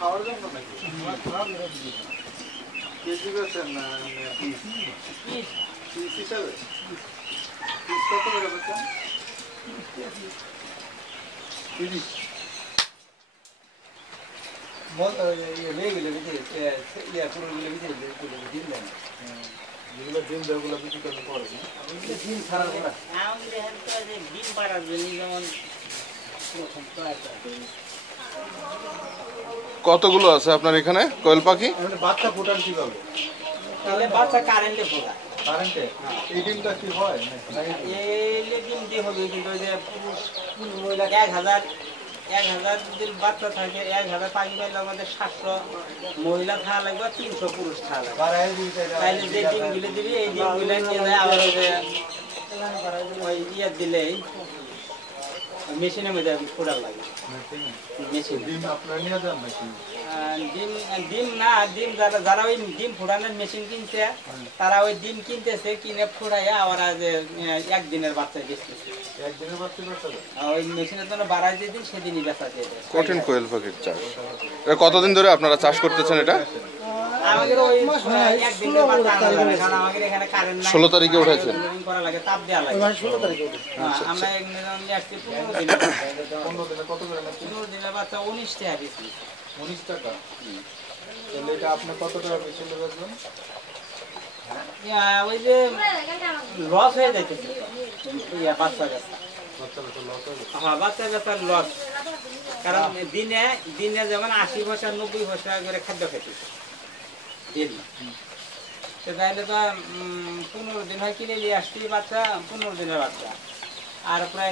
খাওয়ার জন্য নাকি কেজি বেছেন না পিস হিসাবে পিস কত করে বেছেন 30 বলতো এগুলো দিন দেন যেগুলো ডিম দেয় ওগুলো বিক্রি করতে পারে না দিন ছাড়া ওরা ডিম পাড়ার জন্য যেমন কতগুলো আছে আপনার এখানে কোয়েল পাখি? বাচ্চা ফোটান কিভাবে? তাহলে বাচ্চা কারেন্টে ফোটায় কারেন্টে এই ডিমটা কি হয় এই ডিম দিয়ে হবে কিন্তু ওই যে পুরুষ মহিলা 1000 যদি বাচ্চা থাকে 1000 পাখি পাইলে আমাদের 700 মহিলা থাকা লাগবে 300 পুরুষ থাকা লাগবে তাইলে যে ডিমগুলো দিবি এই ডিমগুলো নিয়ে যায় আবার ওই যে ওই ইয়ে দিলেই মেশিনের মধ্যে ফোটার লাগে মেশিন ডিম আপনারা নিয়ে যান নাকি? ডিম যারা ওই ডিম ফোটানোর মেশিন কিনছে তারা ওই ডিম কিনতেছে কিনে ফোটাইয়া আবার একদিনের বাচ্চা বেচতেছে একদিনের বাচ্চা বেচা যায়? ওই মেশিনের জন্য বাড়াই যে দিন সেদিনই বেচা যায় কঠিন কোয়েল পাখির চাষ। এটা কতদিন ধরে আপনারা চাষ করতেছেন এটা? আমাদের ওই একদিনের বাচ্চা আনা যায় না, কারণ আমাদের এখানে কারেন্ট নাই। 16 তারিখে উঠাইছেন? করা লাগে, তাপ দেওয়া লাগে। 16 তারিখে আমরা একদিন আসছি 15 দিন 15 দিনে কত করে নাকি? 15 দিনের বাচ্চা 19 টাকা বেশি 19 টাকা। তাহলে এটা আপনি কত টাকা বেচে বেচবেন? ওই যে লস হয়ে যাইতেছে বাচ্চা বেচা। বাচ্চা লস হবে? হ্যাঁ, বাচ্চা বেচার লস, কারণ দিনে যেমন 80 পয়সা 90 পয়সা করে খাদ্য খেতে দিন। তাইলে তো 15 দিন হয় কিনে নিয়ে আসছি বাচ্চা, 15 দিনের বাচ্চা আর প্রায়